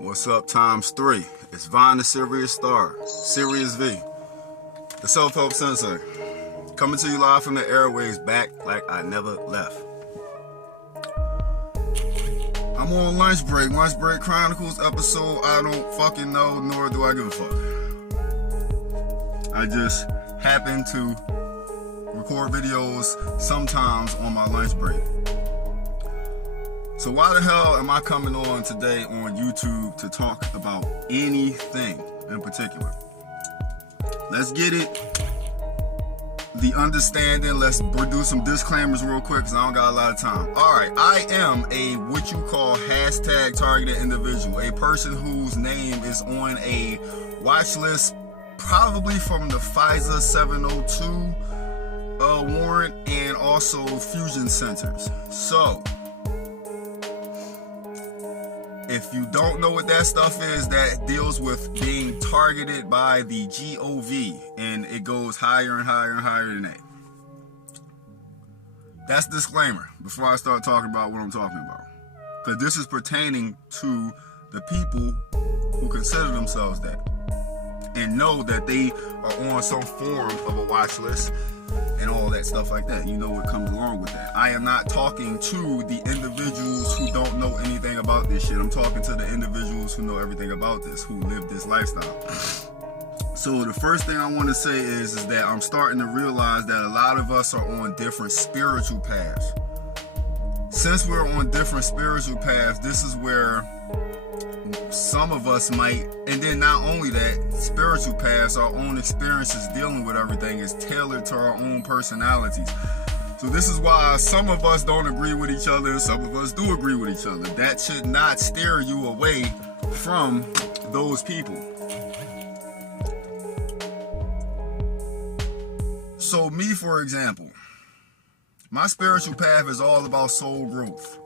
What's up times 3? It's Vine the Serious Star, Serious V, the self-help sensei, coming to you live from the airways, back like I never left. I'm on lunch break chronicles episode I don't fucking know, nor do I give a fuck. I just happen to record videos sometimes on my lunch break. So why the hell am I coming on today on YouTube to talk about anything in particular? Let's get it. The understanding, let's do some disclaimers real quick because I don't got a lot of time. Alright, I am a what you call hashtag targeted individual, a person whose name is on a watch list, probably from the FISA 702 warrant and also fusion centers. So if you don't know what that stuff is, that deals with being targeted by the GOV, and it goes higher and higher and higher than that. That's a disclaimer before I start talking about what I'm talking about, because this is pertaining to the people who consider themselves that and know that they are on some form of a watch list and all that stuff like that. You know what comes along with that. I am not talking to the individuals who don't know anything about this shit. I'm talking to the individuals who know everything about this, who live this lifestyle. So the first thing I want to say is that I'm starting to realize that a lot of us are on different spiritual paths. Since we're on different spiritual paths, this is where some of us might, and then not only that, spiritual paths, our own experiences dealing with everything is tailored to our own personalities. So this is why some of us don't agree with each other and some of us do agree with each other. That should not steer you away from those people. So me, for example, my spiritual path is all about soul growth.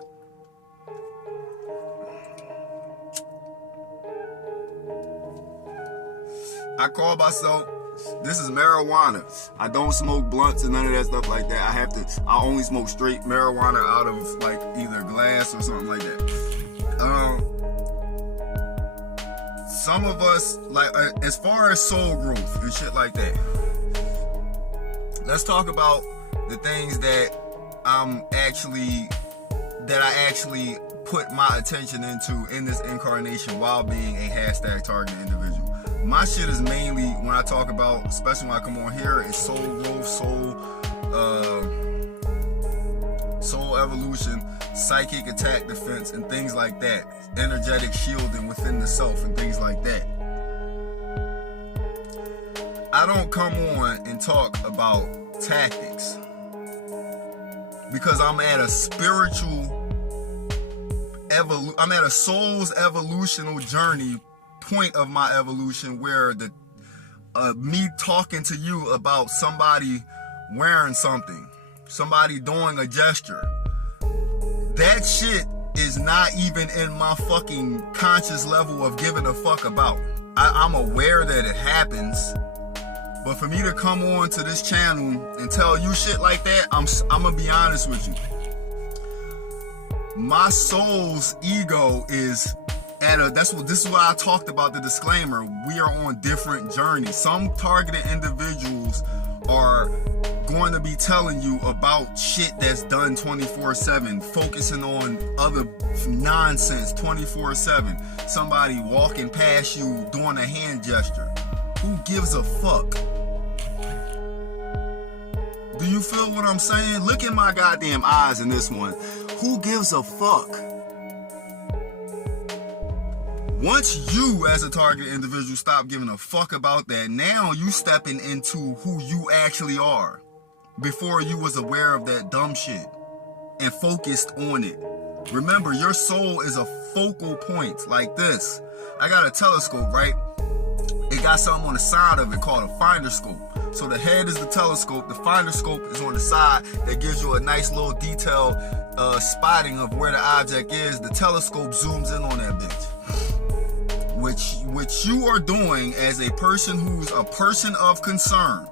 I call myself, this is marijuana. I don't smoke blunts and none of that stuff like that. I only smoke straight marijuana out of like either glass or something like that. Some of us, like as far as soul growth and shit like that, let's talk about the things that I actually put my attention into in this incarnation while being a hashtag targeted individual. My shit is mainly, when I talk about, especially when I come on here, is soul growth, soul evolution, psychic attack defense, and things like that. Energetic shielding within the self and things like that. I don't come on and talk about tactics because I'm at a I'm at a soul's evolutional journey point of my evolution where the me talking to you about somebody wearing something, somebody doing a gesture, that shit is not even in my fucking conscious level of giving a fuck about. I'm aware that it happens, but for me to come on to this channel and tell you shit like that, I'm gonna be honest with you. My soul's ego is this is why I talked about the disclaimer. We are on different journeys. Some targeted individuals are going to be telling you about shit that's done 24/7, focusing on other nonsense 24/7. Somebody walking past you doing a hand gesture. Who gives a fuck? Do you feel what I'm saying? Look in my goddamn eyes in this one. Who gives a fuck? Once you, as a targeted individual, stop giving a fuck about that, now you stepping into who you actually are. Before you was aware of that dumb shit and focused on it. Remember, your soul is a focal point like this. I got a telescope, right? It got something on the side of it called a finder scope. So the head is the telescope, the finder scope is on the side that gives you a nice little detailed spotting of where the object is. The telescope zooms in on that bitch. Which you are doing as a person who's a person of concern,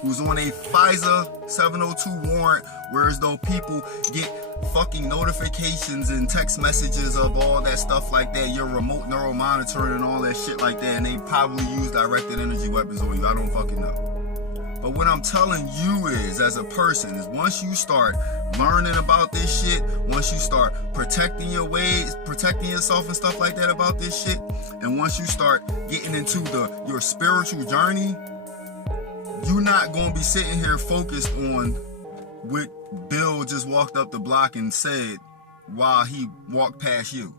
who's on a FISA 702 warrant, whereas though people get fucking notifications and text messages of all that stuff like that, your remote neural monitoring and all that shit like that, and they probably use directed energy weapons on you. I don't fucking know. But what I'm telling you is, as a person, is once you start learning about this shit, once you start protecting your ways, protecting yourself and stuff like that about this shit, and once you start getting into your spiritual journey, you're not going to be sitting here focused on what Bill just walked up the block and said while he walked past you.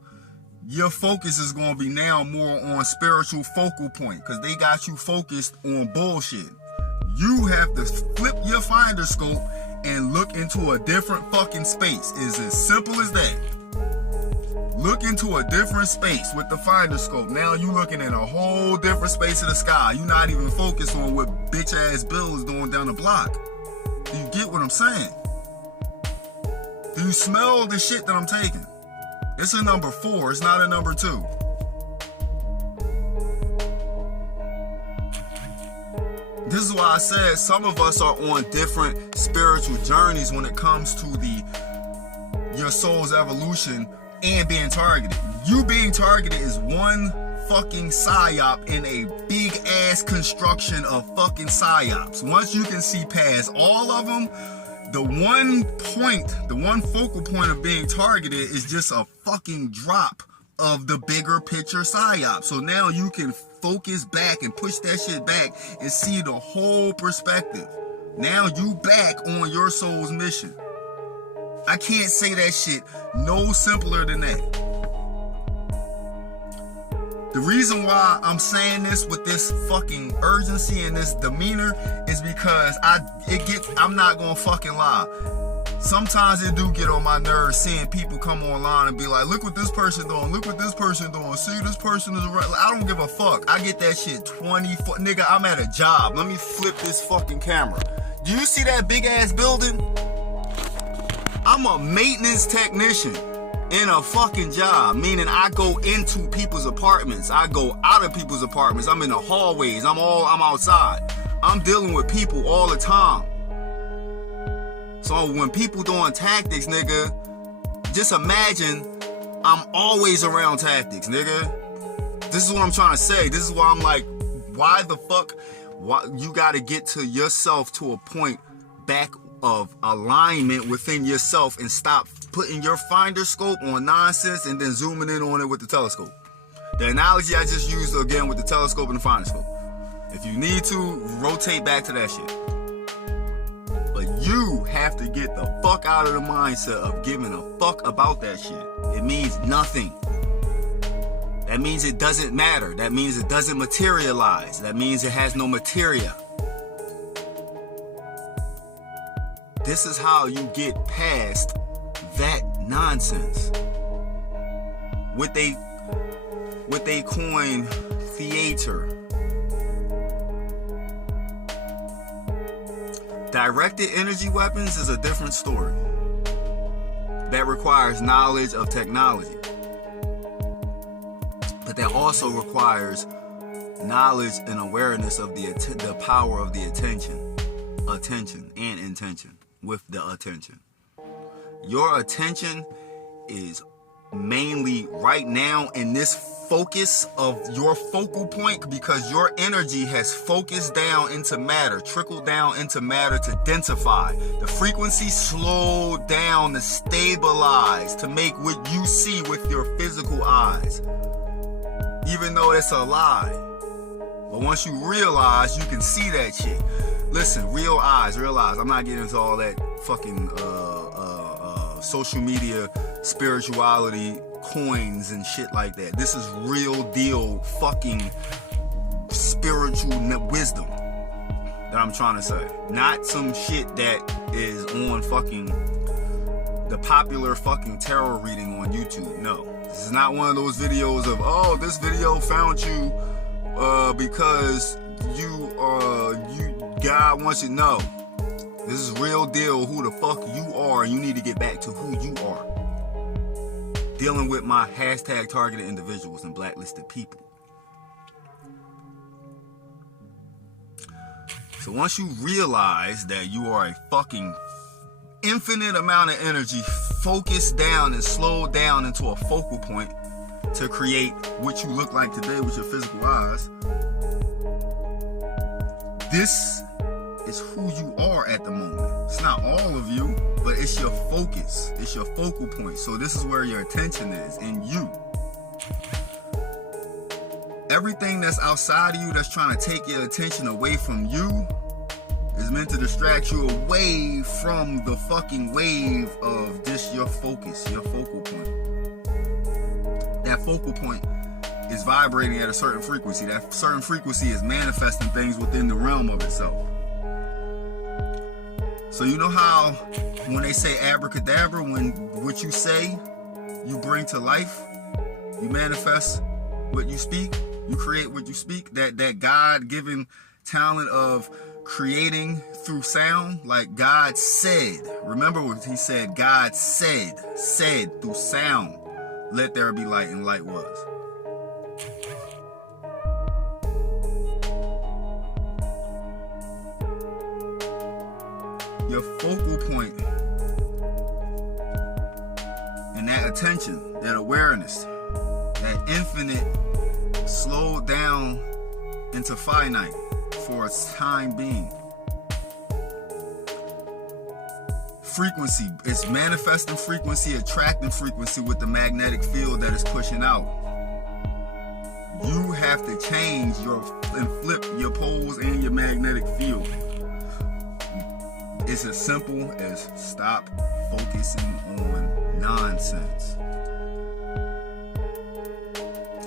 Your focus is going to be now more on spiritual focal point, because they got you focused on bullshit. You have to flip your finder scope and look into a different fucking space. It's as simple as that. Look into a different space with the finder scope. Now you looking at a whole different space of the sky. You're not even focused on what bitch ass Bill is doing down the block. Do you get what I'm saying? Do you smell the shit that I'm taking? It's a number 4. It's not a number 2. This is why I said some of us are on different spiritual journeys when it comes to your soul's evolution and being targeted. You being targeted is one fucking psyop in a big ass construction of fucking psyops. Once you can see past all of them, the one focal point of being targeted is just a fucking drop of the bigger picture psyop. So now you can focus back and push that shit back and see the whole perspective. Now you back on your soul's mission. I can't say that shit no simpler than that. The reason why I'm saying this with this fucking urgency and this demeanor is because I'm not gonna fucking lie. Sometimes it do get on my nerves seeing people come online and be like, look what this person doing, look what this person doing, see this person is right. I don't give a fuck. I get that shit 24, nigga, I'm at a job. Let me flip this fucking camera. Do you see that big ass building? I'm a maintenance technician in a fucking job, meaning I go into people's apartments. I go out of people's apartments. I'm in the hallways. I'm outside. I'm dealing with people all the time. So when people doing tactics, nigga, just imagine I'm always around tactics, nigga. This is what I'm trying to say. This is why I'm like, why the fuck? Why you gotta get to yourself to a point back of alignment within yourself and stop putting your finder scope on nonsense and then zooming in on it with the telescope. The analogy I just used again with the telescope and the finder scope. If you need to, rotate back to that shit. But you have to get the fuck out of the mindset of giving a fuck about that shit. It means nothing. That means it doesn't matter. That means it doesn't materialize. That means it has no materia. This is how you get past that nonsense. What they coin theater. Directed energy weapons is a different story. That requires knowledge of technology. But that also requires knowledge and awareness of the power of the attention and intention with the attention. Your attention is mainly right now in this focus of your focal point because your energy has focused down into matter, trickled down into matter to densify. The frequency slowed down to stabilize, to make what you see with your physical eyes. Even though it's a lie. But once you realize, you can see that shit. Listen, real eyes. I'm not getting into all that fucking social media spirituality coins and shit like that. This is real deal fucking spiritual wisdom that I'm trying to say. Not some shit that is on fucking the popular fucking tarot reading on YouTube. No. This is not one of those videos of, oh, this video found you because God wants you to know. This is real deal who the fuck you are, and you need to get back to who you are. Dealing with my hashtag targeted individuals and blacklisted people. So once you realize that you are a fucking infinite amount of energy focused down and slowed down into a focal point to create what you look like today with your physical eyes. This is who you are at the moment. It's not all of you, but it's your focus. It's your focal point. So this is where your attention is, in you. Everything that's outside of you that's trying to take your attention away from you is meant to distract you away from the fucking wave of just your focus, your focal point. That focal point is vibrating at a certain frequency. That certain frequency is manifesting things within the realm of itself. So you know how when they say abracadabra, when what you say, you bring to life, you manifest what you speak, you create what you speak, that God-given talent of creating through sound, like God said. Remember what he said? God said through sound, let there be light, and light was. Your focal point and that attention, that awareness, that infinite slowed down into finite for a time being. Frequency, it's manifesting frequency, attracting frequency with the magnetic field that is pushing out. You have to change and flip your poles and your magnetic field. It's as simple as stop focusing on nonsense.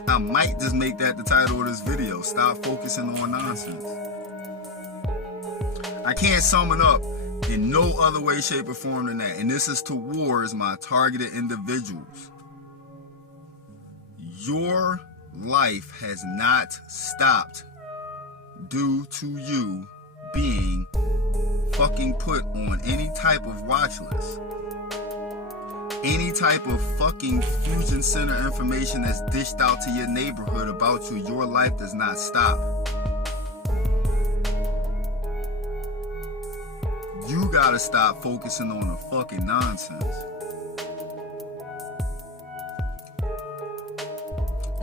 I might just make that the title of this video. Stop focusing on nonsense. I can't sum it up in no other way, shape, or form than that. And this is towards my targeted individuals. Your life has not stopped due to you being fucking put on any type of watch list. Any type of fucking fusion center information that's dished out to your neighborhood about you, your life does not stop. You gotta stop focusing on the fucking nonsense.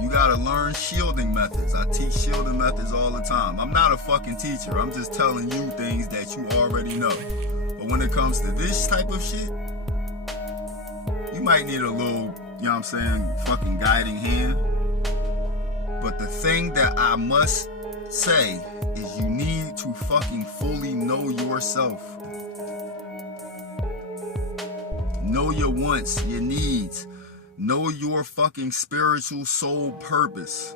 You gotta learn shielding methods. I teach shielding methods all the time. I'm not a fucking teacher. I'm just telling you things that you already know. But when it comes to this type of shit, you might need a little, you know what I'm saying, fucking guiding hand. But the thing that I must say is you need to fucking fully know yourself. Know your wants, your needs. Know your fucking spiritual soul purpose.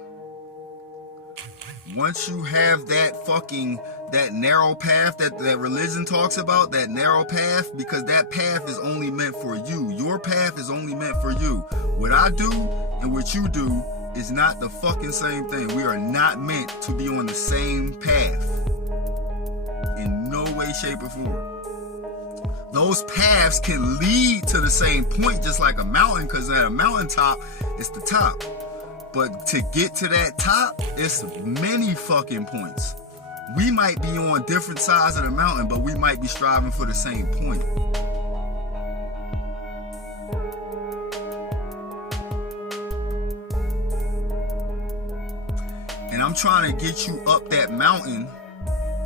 Once you have that narrow path that religion talks about, that narrow path, because that path is only meant for you. Your path is only meant for you. What I do and what you do is not the fucking same thing. We are not meant to be on the same path. In no way, shape, or form. Those paths can lead to the same point, just like a mountain, because at a mountaintop, it's the top. But to get to that top, it's many fucking points. We might be on different sides of the mountain, but we might be striving for the same point. And I'm trying to get you up that mountain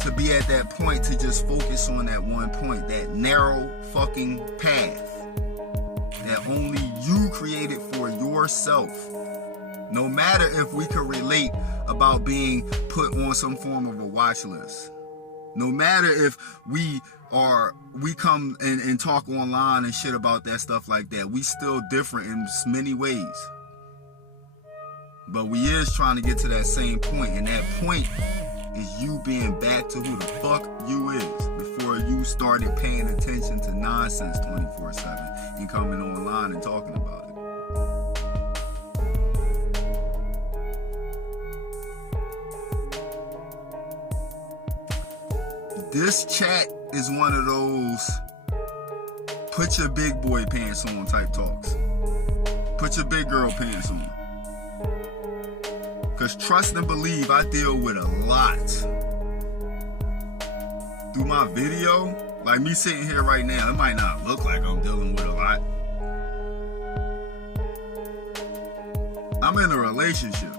to be at that point, to just focus on that one point, that narrow fucking path that only you created for yourself. No matter if we can relate about being put on some form of a watch list. No matter if we come and talk online and shit about that stuff like that. We still different in many ways. But we is trying to get to that same point, and that point is you being back to who the fuck you is before you started paying attention to nonsense 24/7 and coming online and talking about it. This chat is one of those put your big boy pants on type talks. Put your big girl pants on. Because trust and believe, I deal with a lot. Through my video, Like me sitting here right now, it might not look like I'm dealing with a lot. I'm in a relationship.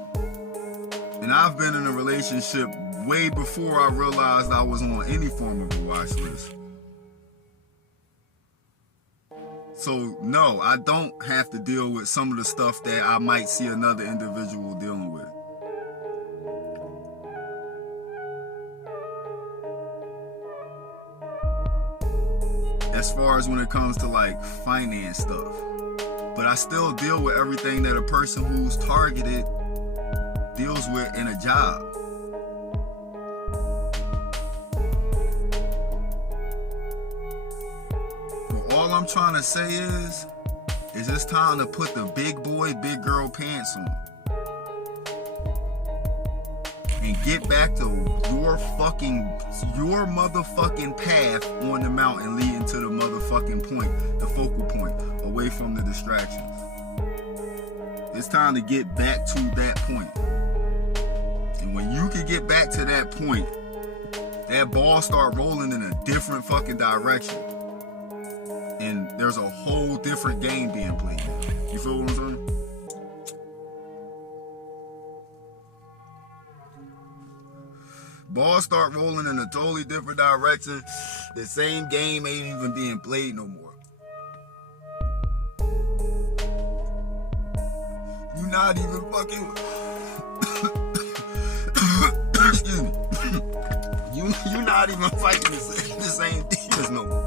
And I've been in a relationship way before I realized I was on any form of a watch list. So no, I don't have to deal with some of the stuff that I might see another individual dealing with. As far as when it comes to like finance stuff. But I still deal with everything that a person who's targeted deals with in a job. But all I'm trying to say is it's time to put the big boy, big girl pants on. And get back to your motherfucking path on the mountain leading to the motherfucking point, the focal point, away from the distractions. It's time to get back to that point. And when you can get back to that point, that ball start rolling in a different fucking direction. And there's a whole different game being played. You feel what I'm saying? Balls start rolling in a totally different direction. The same game ain't even being played no more. You not even fucking... Excuse me. You not even fighting the same demons no more.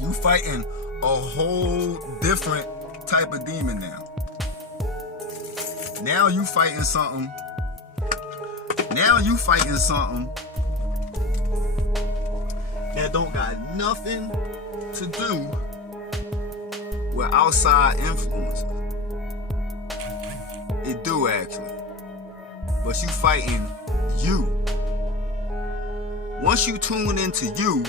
You fighting a whole different type of demon now. Now you fighting something that don't got nothing to do with outside influences. It do actually. But you fighting you. Once you tune into you,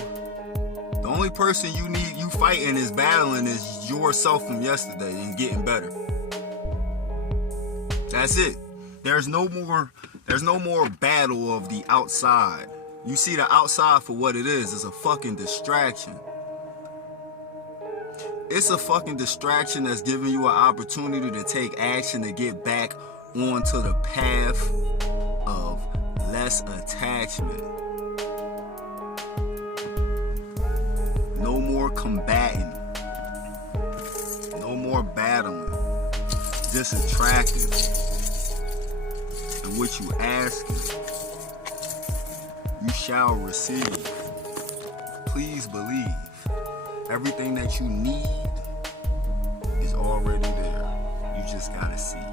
the only person you fighting is battling is yourself from yesterday and getting better. That's it. There's no more battle of the outside. You see the outside for what it is. It's a fucking distraction. It's a fucking distraction that's giving you an opportunity to take action to get back onto the path of less attachment. No more combating. No more battling. Just attractive. And what you asking, you shall receive. Please believe. Everything that you need is already there. You just gotta see it.